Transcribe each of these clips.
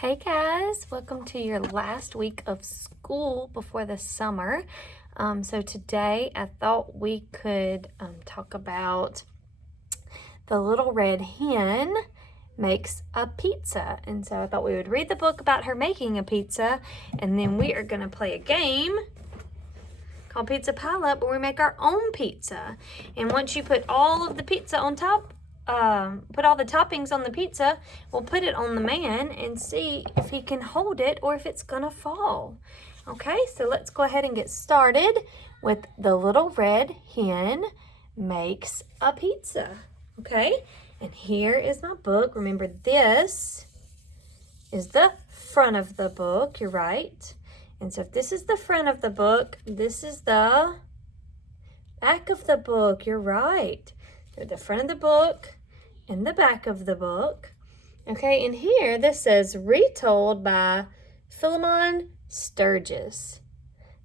Hey guys, welcome to your last week of school before the summer. So today I thought we could talk about the little red hen makes a pizza. And so I thought we would read the book about her making a pizza, and then we are going to play a game called Pizza Pile Up where we make our own pizza. And once you put all of the pizza on top, put all the toppings on the pizza, we'll put it on the man and see if he can hold it or if it's gonna fall. Okay, so let's go ahead and get started with the little red hen makes a pizza. Okay, and here is my book. Remember, this is the front of the book. You're right. And so if this is the front of the book, this is the back of the book. You're right. So the front of the book and the back of the book. Okay, and here this says retold by Philemon Sturgis.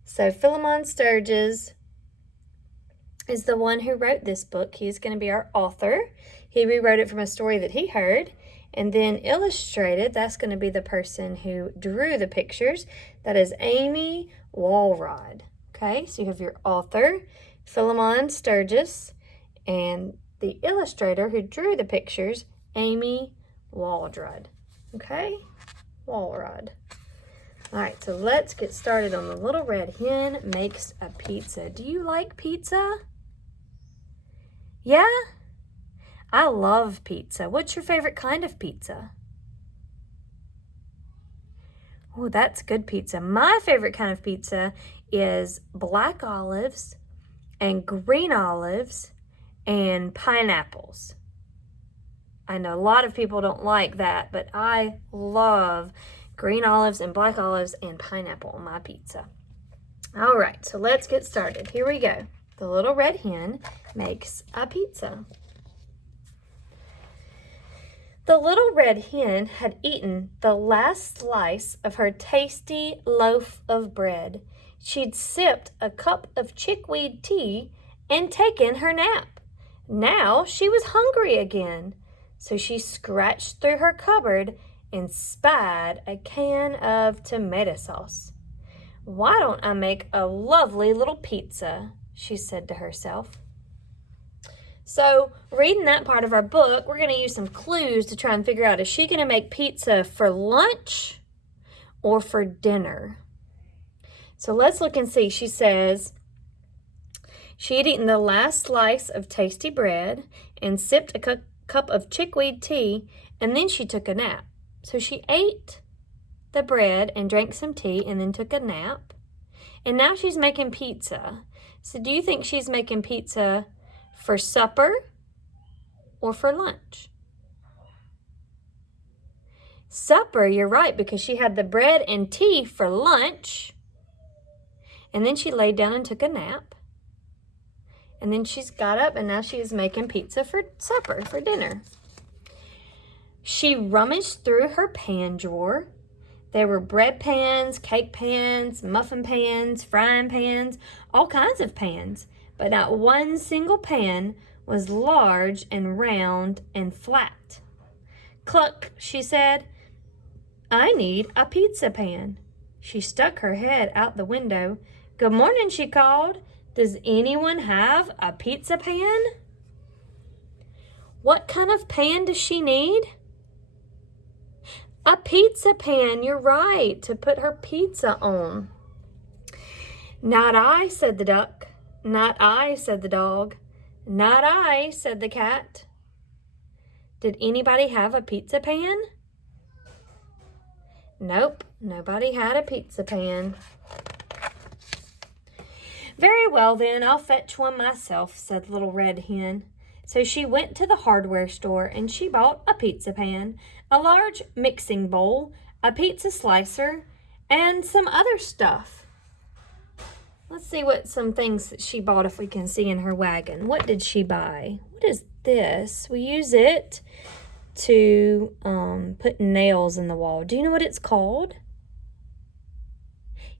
So Philemon Sturgis is the one who wrote this book. He's going to be our author. He rewrote it from a story that he heard. And then illustrated, that's going to be the person who drew the pictures. That is Amy Walrod. Okay, so you have your author, Philemon Sturgis, and the illustrator who drew the pictures, Amy Walrod. Okay, Walrod. All right, so let's get started on the little red hen makes a pizza. Do you like pizza? Yeah? I love pizza. What's your favorite kind of pizza? Oh, that's good pizza. My favorite kind of pizza is black olives and green olives and pineapples. I know a lot of people don't like that, but I love green olives and black olives and pineapple on my pizza. All right, so let's get started. Here we go. The little red hen makes a pizza. The little red hen had eaten the last slice of her tasty loaf of bread. She'd sipped a cup of chickweed tea and taken her nap. Now she was hungry again, so she scratched through her cupboard and spied a can of tomato sauce. "Why don't I make a lovely little pizza?" she said to herself. So, reading that part of our book, we're going to use some clues to try and figure out, is she going to make pizza for lunch or for dinner? So let's look and see. She says she had eaten the last slice of tasty bread and sipped a cup of chickweed tea, and then she took a nap. So she ate the bread and drank some tea and then took a nap. And now she's making pizza. So do you think she's making pizza for supper or for lunch? Supper, you're right, because she had the bread and tea for lunch. And then she laid down and took a nap. And then she's got up and now she's making pizza for supper, for dinner. She rummaged through her pan drawer. There were bread pans, cake pans, muffin pans, frying pans, all kinds of pans. But not one single pan was large and round and flat. "Cluck," she said. "I need a pizza pan." She stuck her head out the window. "Good morning," she called. "Does anyone have a pizza pan?" What kind of pan does she need? A pizza pan, you're right, to put her pizza on. "Not I," said the duck. "Not I," said the dog. "Not I," said the cat. Did anybody have a pizza pan? Nope, nobody had a pizza pan. "Very well then, I'll fetch one myself," said Little Red Hen. So she went to the hardware store and she bought a pizza pan, a large mixing bowl, a pizza slicer, and some other stuff. Let's see what some things that she bought, if we can see in her wagon. What did she buy? What is this? We use it to put nails in the wall. Do you know what it's called?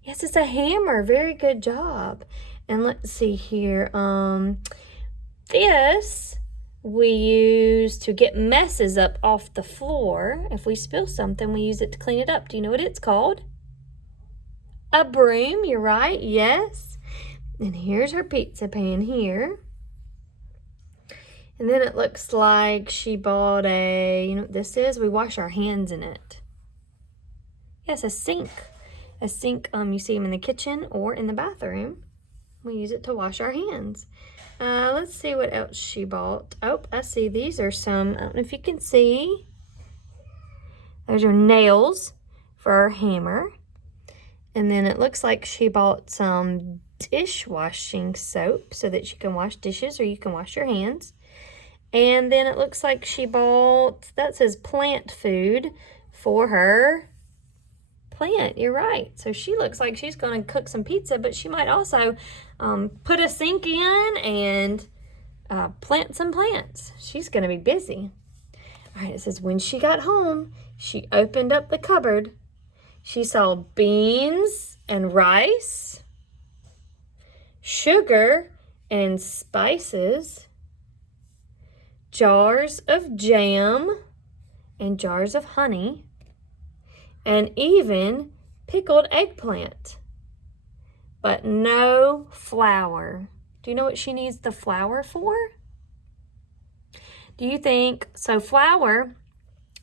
Yes, it's a hammer. Very good job. And let's see here. This we use to get messes up off the floor. If we spill something, we use it to clean it up. Do you know what it's called? A broom, you're right, yes. And here's her pizza pan here. And then it looks like she bought you know what this is? We wash our hands in it. Yes, a sink. A sink, you see them in the kitchen or in the bathroom. We use it to wash our hands. Let's see what else she bought. Oh, I see these are some, I don't know if you can see. Those are nails for our hammer. And then it looks like she bought some dishwashing soap so that you can wash dishes or you can wash your hands. And then it looks like she bought, that says plant food for her plant. You're right. So she looks like she's going to cook some pizza, but she might also put a sink in and plant some plants. She's going to be busy. All right, it says when she got home, she opened up the cupboard. She saw beans and rice, sugar and spices, jars of jam and jars of honey, and even pickled eggplant, but no flour. Do you know what she needs the flour for? Do you think, so flour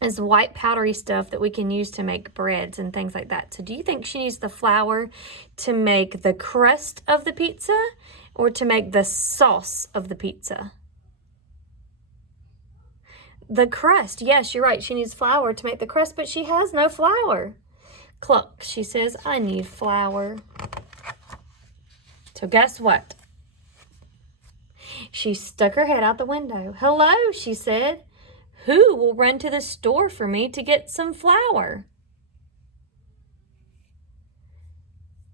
is white powdery stuff that we can use to make breads and things like that. So do you think she needs the flour to make the crust of the pizza or to make the sauce of the pizza? The crust. Yes, you're right. She needs flour to make the crust, but she has no flour. Cluck, she says, I need flour. So guess what? She stuck her head out the window. Hello, she said. Who will run to the store for me to get some flour?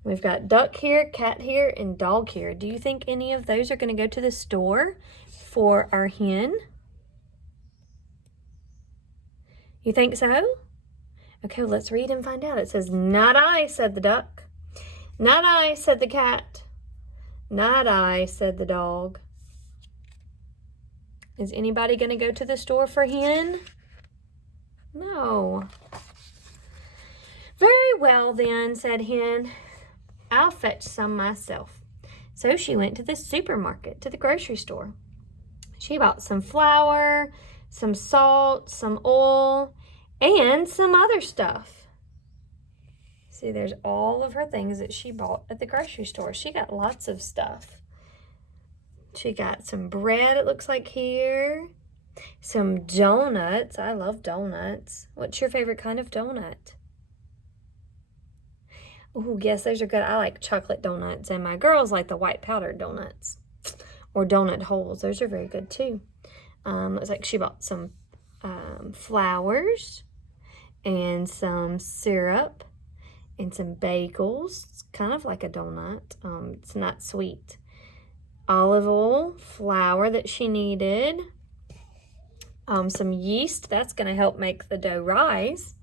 We've got duck here, cat here, and dog here. Do you think any of those are going to go to the store for our hen? You think so? Okay, well, let's read and find out. It says, not I, said the duck. Not I, said the cat. Not I, said the dog. Is anybody going to go to the store for hen? No. Very well then, said Hen. I'll fetch some myself. So she went to the supermarket, to the grocery store. She bought some flour, some salt, some oil, and some other stuff. See, there's all of her things that she bought at the grocery store. She got lots of stuff. She got some bread, it looks like here. Some donuts. I love donuts. What's your favorite kind of donut? Oh, yes, those are good. I like chocolate donuts, and my girls like the white powdered donuts or donut holes. Those are very good, too. Looks like she bought some flowers and some syrup and some bagels. It's kind of like a donut. It's not sweet. Olive oil, flour that she needed, some yeast. That's going to help make the dough rise.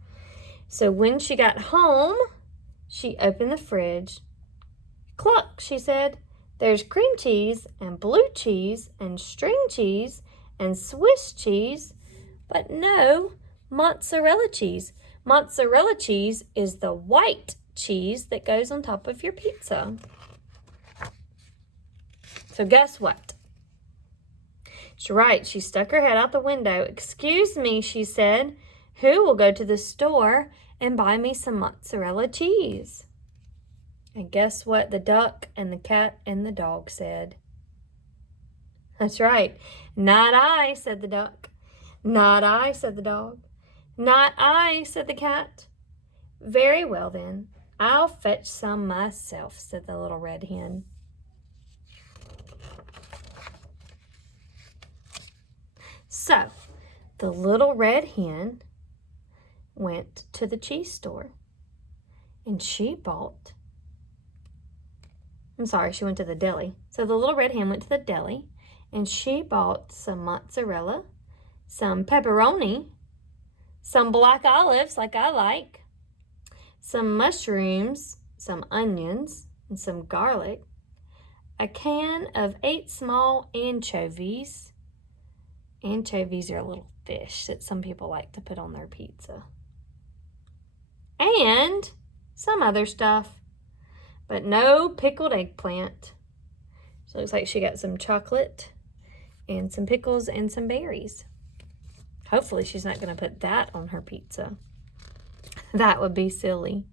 So when she got home, she opened the fridge. Cluck, she said, there's cream cheese and blue cheese and string cheese and Swiss cheese, but no mozzarella cheese. Mozzarella cheese is the white cheese that goes on top of your pizza. So guess what? She's right. She stuck her head out the window. Excuse me, she said. Who will go to the store and buy me some mozzarella cheese? And guess what the duck and the cat and the dog said? That's right. Not I, said the duck. Not I, said the dog. Not I, said the cat. Very well then. I'll fetch some myself, said the little red hen. So, the little red hen went to the cheese store and she bought, she went to the deli. So the little red hen went to the deli and she bought some mozzarella, some pepperoni, some black olives like I like, some mushrooms, some onions, and some garlic, a can of 8 small anchovies, Anchovies are a little fish that some people like to put on their pizza. And some other stuff, but no pickled eggplant. So it looks like she got some chocolate and some pickles and some berries. Hopefully she's not going to put that on her pizza. That would be silly.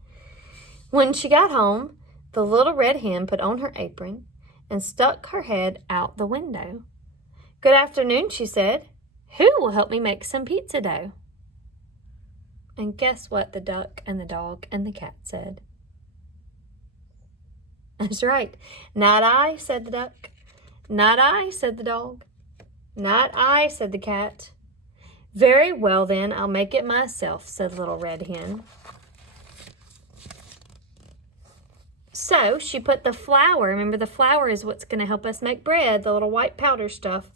When she got home, the little red hen put on her apron and stuck her head out the window. "Good afternoon," she said. "Who will help me make some pizza dough?" And guess what the duck and the dog and the cat said? That's right. "Not I," said the duck. "Not I," said the dog. "Not I," said the cat. "Very well then, I'll make it myself," said Little Red Hen. So she put the flour, remember the flour is what's going to help us make bread, the little white powder stuff.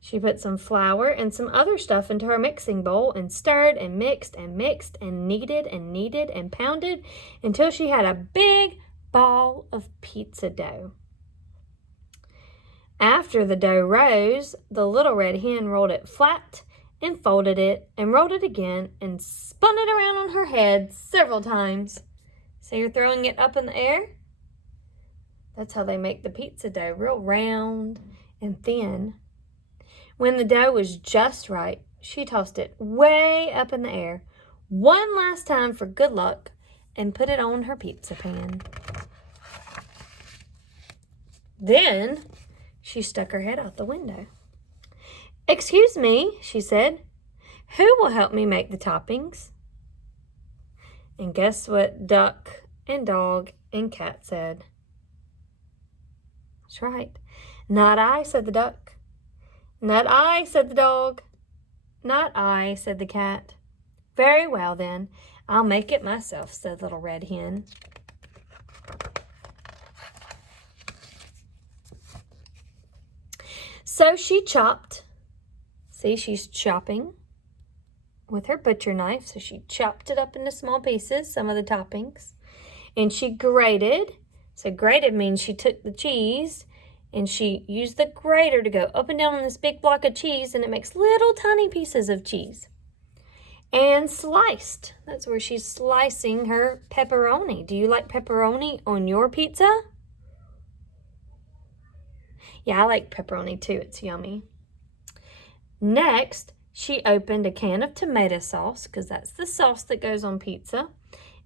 She put some flour and some other stuff into her mixing bowl and stirred and mixed and mixed and kneaded and kneaded and pounded until she had a big ball of pizza dough. After the dough rose, the little red hen rolled it flat and folded it and rolled it again and spun it around on her head several times. So you're throwing it up in the air? That's how they make the pizza dough, real round and thin. When the dough was just right, she tossed it way up in the air one last time for good luck and put it on her pizza pan. Then she stuck her head out the window. "Excuse me," she said, "who will help me make the toppings?" And guess what duck and dog and cat said? That's right. "Not I," said the duck. "Not I," said the dog. "Not I," said the cat. "Very well then, I'll make it myself," said Little Red Hen. So she chopped. See, she's chopping with her butcher knife. So she chopped it up into small pieces, some of the toppings. And she grated. So grated means she took the cheese and she used the grater to go up and down on this big block of cheese, and it makes little tiny pieces of cheese. And sliced. That's where she's slicing her pepperoni. Do you like pepperoni on your pizza? Yeah, I like pepperoni too. It's yummy. Next, she opened a can of tomato sauce, because that's the sauce that goes on pizza,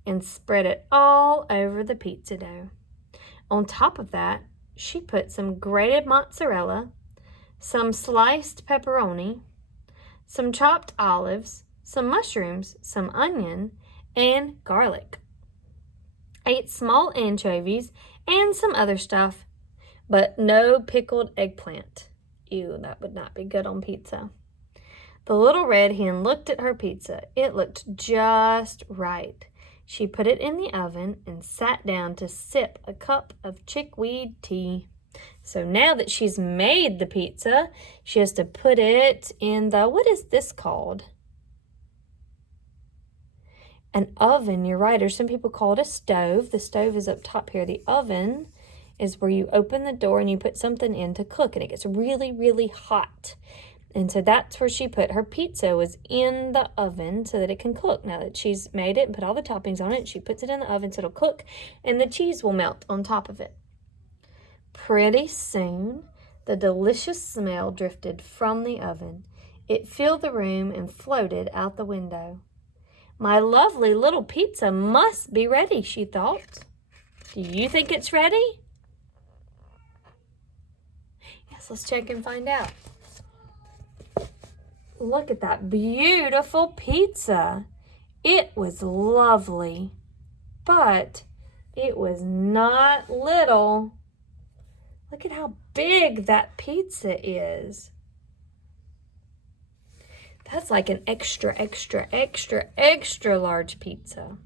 and spread it all over the pizza dough. On top of that, she put some grated mozzarella, some sliced pepperoni, some chopped olives, some mushrooms, some onion, and garlic. 8 small anchovies, and some other stuff, but no pickled eggplant. Ew, that would not be good on pizza. The little red hen looked at her pizza. It looked just right. She put it in the oven and sat down to sip a cup of chickweed tea. So now that she's made the pizza, she has to put it in the, what is this called? An oven, you're right, or some people call it a stove. The stove is up top here. The oven is where you open the door and you put something in to cook, and it gets really, really hot. And so that's where she put her pizza, was in the oven so that it can cook. Now that she's made it and put all the toppings on it, she puts it in the oven so it'll cook and the cheese will melt on top of it. Pretty soon, the delicious smell drifted from the oven. It filled the room and floated out the window. "My lovely little pizza must be ready," she thought. Do you think it's ready? Yes, let's check and find out. Look at that beautiful pizza. It was lovely, but it was not little. Look at how big that pizza is. That's like an extra, extra, extra, extra large pizza.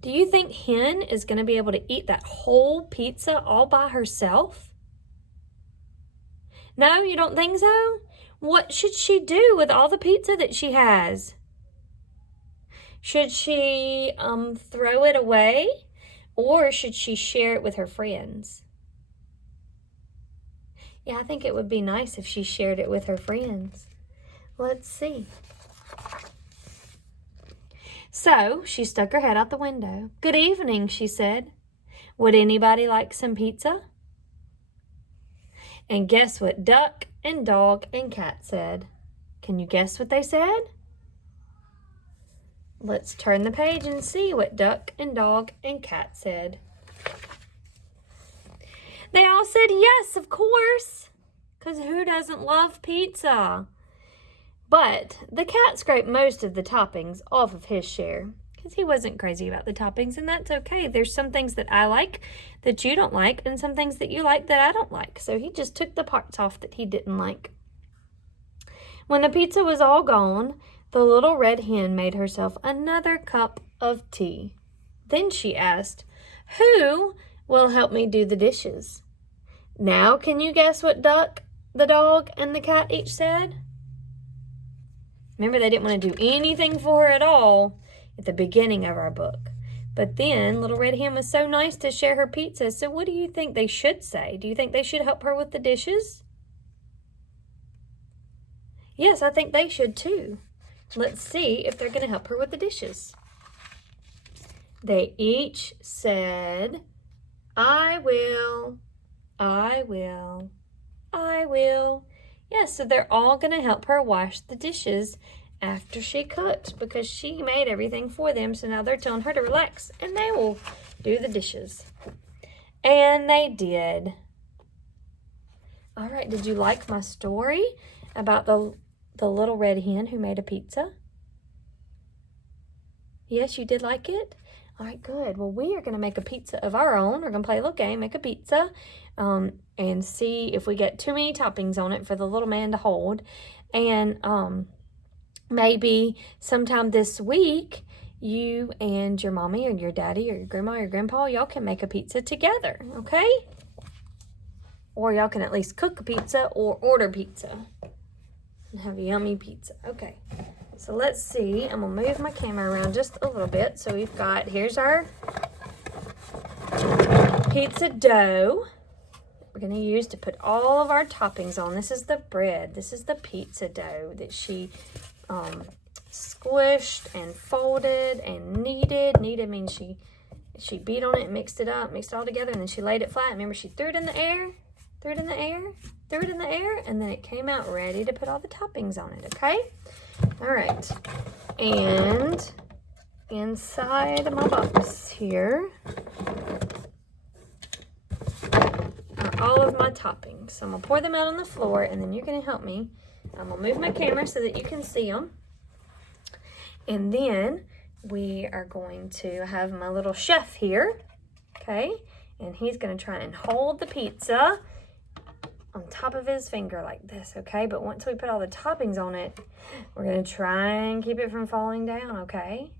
Do you think Hen is going to be able to eat that whole pizza all by herself? No, you don't think so? What should she do with all the pizza that she has? Should she throw it away, or should she share it with her friends? Yeah, I think it would be nice if she shared it with her friends. Let's see. So she stuck her head out the window. "Good evening," she said. "Would anybody like some pizza?" And guess what duck and dog and cat said? Can you guess what they said? Let's turn the page and see what duck and dog and cat said. They all said yes, of course, because who doesn't love pizza? But the cat scraped most of the toppings off of his share because he wasn't crazy about the toppings, and that's okay. There's some things that I like that you don't like, and some things that you like that I don't like. So he just took the parts off that he didn't like. When the pizza was all gone, the little red hen made herself another cup of tea. Then she asked, "Who will help me do the dishes?" Now can you guess what duck, the dog, and the cat each said? Remember, they didn't want to do anything for her at all at the beginning of our book. But then Little Red Hen was so nice to share her pizza. So what do you think they should say? Do you think they should help her with the dishes? Yes, I think they should too. Let's see if they're going to help her with the dishes. They each said, "I will, I will, I will." Yes, so they're all going to help her wash the dishes after she cooked because she made everything for them. So now they're telling her to relax and they will do the dishes. And they did. All right, did you like my story about the little red hen who made a pizza? Yes, you did like it? All right, good. Well, we are going to make a pizza of our own. We're going to play a little game, make a pizza, and see if we get too many toppings on it for the little man to hold. And maybe sometime this week, you and your mommy or your daddy or your grandma or your grandpa, y'all can make a pizza together, okay? Or y'all can at least cook a pizza or order pizza and have yummy pizza. Okay. So let's see, I'm going to move my camera around just a little bit. So we've got, here's our pizza dough we're going to use to put all of our toppings on. This is the bread. This is the pizza dough that she squished and folded and kneaded. Kneaded means she beat on it and mixed it up, mixed it all together, and then she laid it flat. Remember, she threw it in the air, threw it in the air, threw it in the air, and then it came out ready to put all the toppings on it, okay? All right, and inside my box here are all of my toppings. So I'm gonna pour them out on the floor, and then you're gonna help me. I'm gonna move my camera so that you can see them. And then we are going to have my little chef here, okay? And he's gonna try and hold the pizza on top of his finger like this, okay? But once we put all the toppings on it, we're gonna try and keep it from falling down, okay?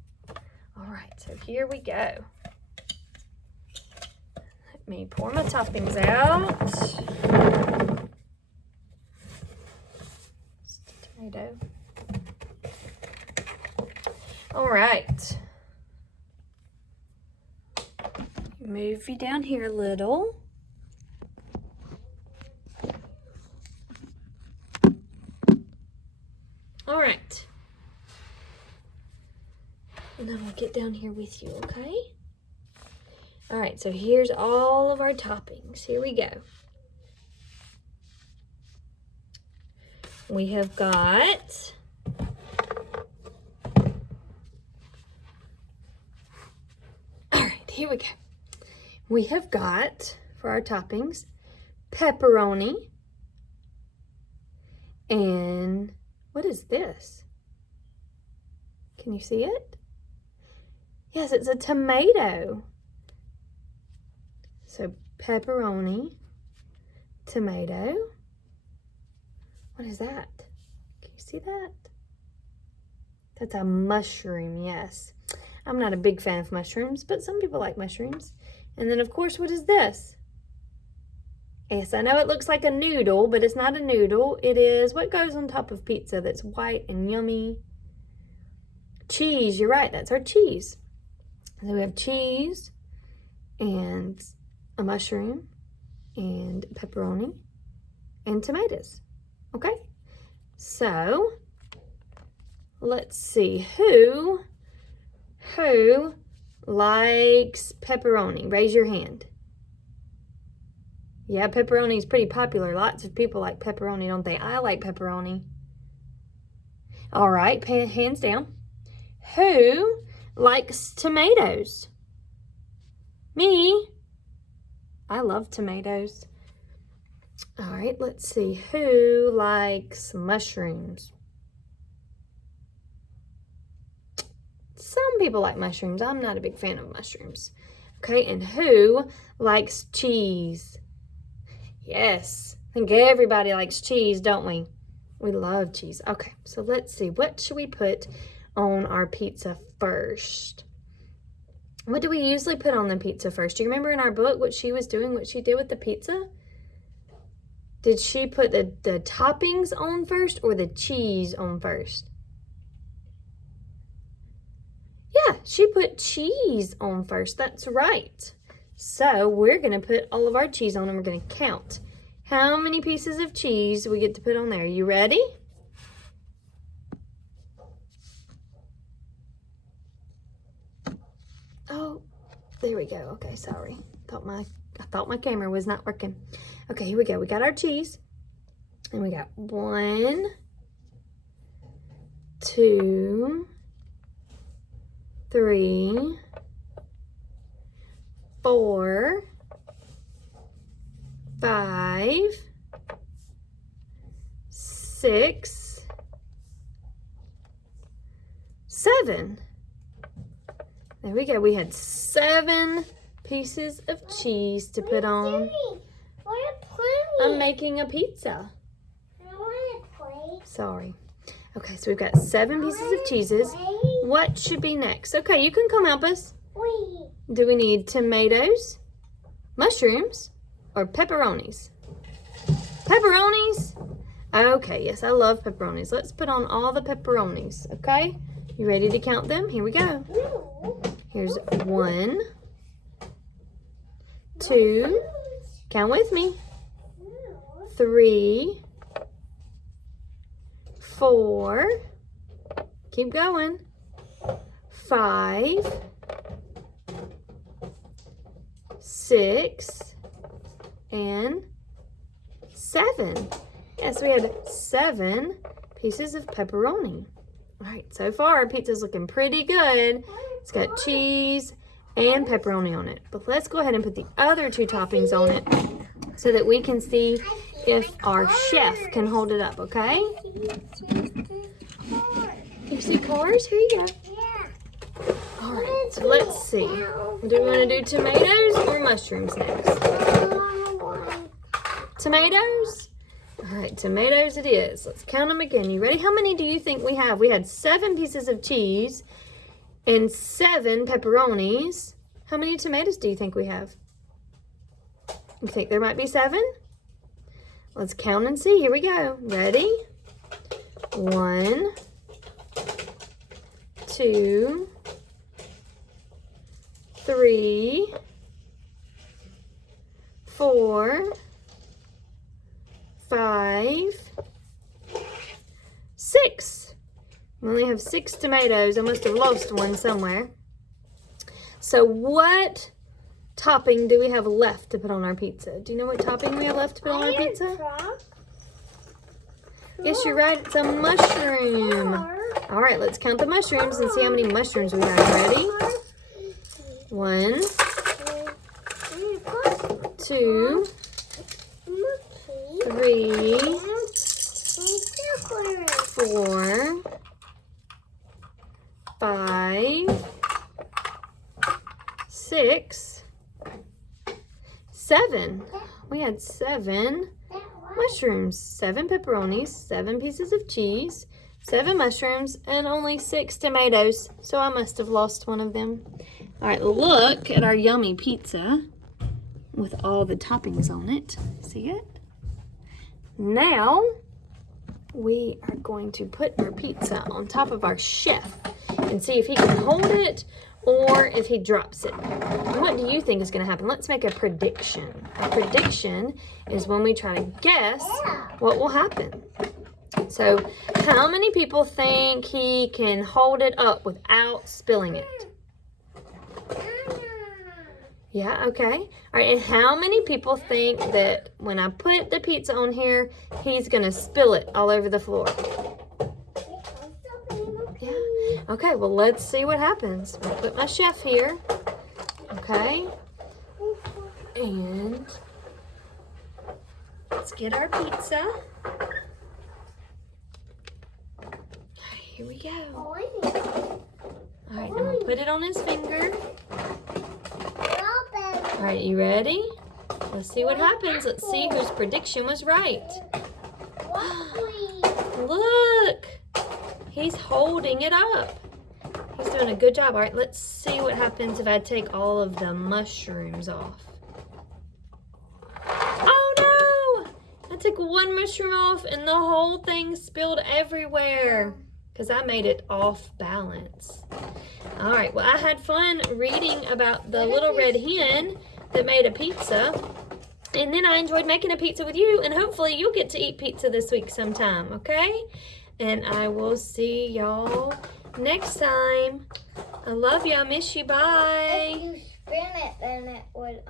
All right, so here we go. Let me pour my toppings out. Just a tomato. All right. Move you down here a little. All right. And then we'll get down here with you, okay? All right, so here's all of our toppings. Here we go. We have got here we go. We have got, for our toppings, pepperoni. And what is this? Can you see it? Yes, it's a tomato. So pepperoni, tomato. What is that? Can you see that? That's a mushroom, yes. I'm not a big fan of mushrooms, but some people like mushrooms. And then, of course, what is this? Yes, I know it looks like a noodle, but it's not a noodle. It is what goes on top of pizza that's white and yummy. Cheese, you're right, that's our cheese. So we have cheese and a mushroom and pepperoni and tomatoes. Okay? So, let's see. Who likes pepperoni? Raise your hand. Yeah, pepperoni is pretty popular. Lots of people like pepperoni, don't they? I like pepperoni. All right, hands down. Who likes tomatoes? Me. I love tomatoes. All right, let's see. Who likes mushrooms? Some people like mushrooms. I'm not a big fan of mushrooms. Okay, and who likes cheese? Yes, I think everybody likes cheese, don't we? We love cheese. Okay, so let's see. What should we put on our pizza first? What do we usually put on the pizza first? Do you remember in our book what she was doing, what she did with the pizza? Did she put the toppings on first or the cheese on first? Yeah, she put cheese on first. That's right. So we're going to put all of our cheese on and we're going to count how many pieces of cheese we get to put on there. Are you ready? Oh, there we go. Okay, sorry. I thought my camera was not working. Okay, here we go. We got our cheese. And we got 1, 2, 3, 4, 5, 6, 7. There we go. We had 7 pieces of cheese to put on. I'm making a pizza. I want to play. Sorry. Okay, so we've got 7 pieces of cheeses. What should be next? Okay, you can come help us. Do we need tomatoes, mushrooms, or pepperonis? Pepperonis? Okay, yes, I love pepperonis. Let's put on all the pepperonis, okay? You ready to count them? Here we go. Here's 1, 2, count with me, 3, 4, keep going, 5, 6, and 7. Yes, we had 7 pieces of pepperoni. All right, so far our pizza's looking pretty good. It's got cheese and pepperoni on it. But let's go ahead and put the other 2 toppings on it so that we can see if our chef can hold it up, okay? You see cars? Here you go. Yeah. All right, so let's see. Do we want to do tomatoes or mushrooms next? Tomatoes? All right, tomatoes it is. Let's count them again. You ready? How many do you think we have? We had 7 pieces of cheese and 7 pepperonis. How many tomatoes do you think we have? You think there might be 7? Let's count and see. Here we go. Ready? 1, 2, 3, 4, 5, 6. We only have 6 tomatoes. I must have lost one somewhere. So what topping do we have left to put on our pizza? Do you know what topping we have left to put on our pizza? Yes, you're right. It's a mushroom. All right, let's count the mushrooms and see how many mushrooms we have. Ready? 1, 2, 3, 4, 5, 6, 7. We had 7 mushrooms, 7 pepperonis, 7 pieces of cheese, 7 mushrooms, and only 6 tomatoes. So I must have lost one of them. All right, look at our yummy pizza with all the toppings on it. See it? Now we are going to put our pizza on top of our chef and see if he can hold it or if he drops it. And what do you think is going to happen? Let's make a prediction. A prediction is when we try to guess what will happen. So how many people think he can hold it up without spilling it? Yeah, okay. All right, and how many people think that when I put the pizza on here, he's going to spill it all over the floor? Yeah. Okay, well, let's see what happens. I'll put my chef here. Okay. And let's get our pizza. Here we go. All right, now we'll put it on his finger. All right, you ready? Let's see what happens. Let's see whose prediction was right. Look, he's holding it up. He's doing a good job. All right, let's see what happens if I take all of the mushrooms off. Oh no! I took one mushroom off and the whole thing spilled everywhere because I made it off balance. All right, well, I had fun reading about the little red hen that made a pizza. And then I enjoyed making a pizza with you. And hopefully you'll get to eat pizza this week sometime, okay? And I will see y'all next time. I love you. I miss you. Bye. If you spin it, then it would,